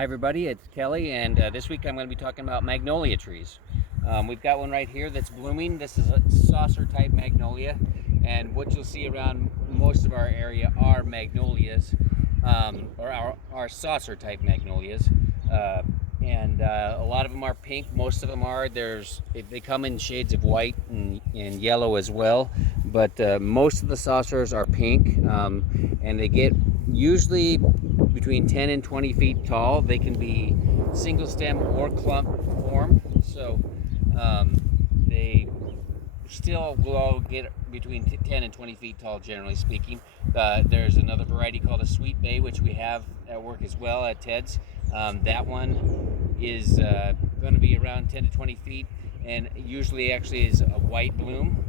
Hi everybody, it's Kelly, and this week I'm going to be talking about magnolia trees. We've got one right here that's blooming. This is a saucer type magnolia, and what you'll see around most of our area are magnolias, or our saucer type magnolias. And a lot of them are pink. Most of them are. They come in shades of white and yellow as well, but most of the saucers are pink, and they get usually between 10 and 20 feet tall. They can be single stem or clump form, so they still will all get between 10 and 20 feet tall, generally speaking. There's another variety called a Sweet Bay, which we have at work as well at Ted's. That one is going to be around 10 to 20 feet, and usually actually is a white bloom.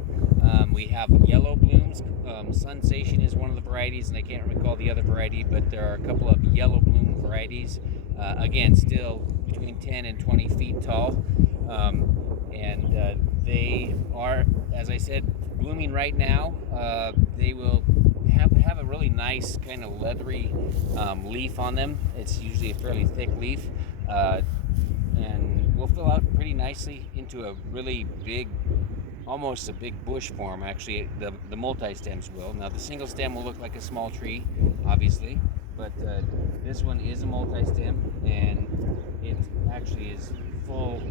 We have yellow blooms. Sensation is one of the varieties, and I can't recall the other variety, but there are a couple of yellow bloom varieties. Again, still between 10 and 20 feet tall. And they are, as I said, blooming right now. They will have a really nice kind of leathery leaf on them. It's usually a fairly thick leaf, and will fill out pretty nicely into a really big, almost a big bush form. Actually, the multi-stems will. Now the single stem will look like a small tree, obviously, but this one is a multi-stem, and it actually is full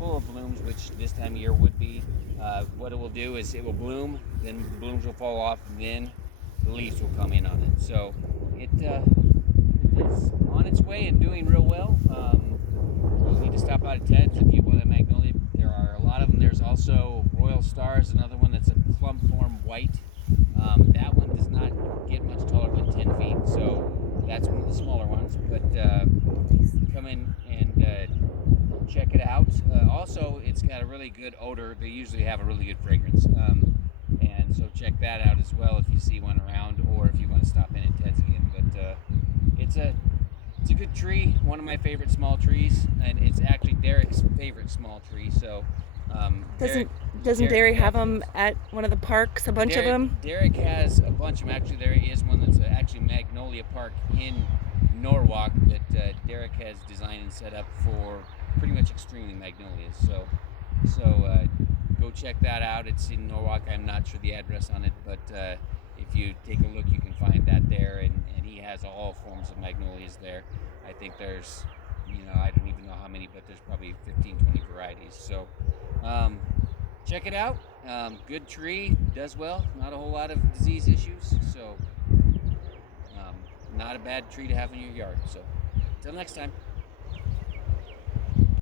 of blooms, which this time of year would be. What it will do is it will bloom, then the blooms will fall off, and then the leaves will come in on it. So it is on its way and doing real well. You need to stop out at Ted's if you want a magnolia. There are a lot of them. There's also Royal Stars, another one that's a clump form white. That one does not get much taller than 10 feet, so that's one of the smaller ones. But come in and check it out. Also, it's got a really good odor. They usually have a really good fragrance. And so check that out as well if you see one around, or if you want to stop in at Ted's again. But it's a good tree, one of my favorite small trees, and it's actually Derek's favorite small tree. So Doesn't Derry have them at one of the parks? A bunch of them. Derek has a bunch of them. Actually, there is one that's actually Magnolia Park in Norwalk that Derek has designed and set up for pretty much extremely magnolias. So go check that out. It's in Norwalk. I'm not sure the address on it, but if you take a look, you can find that there. And he has all forms of magnolias there. I think there's, I don't even know how many, but there's probably 15, 20 varieties. So check it out. Good tree, does well. Not a whole lot of disease issues. So not a bad tree to have in your yard. So until next time.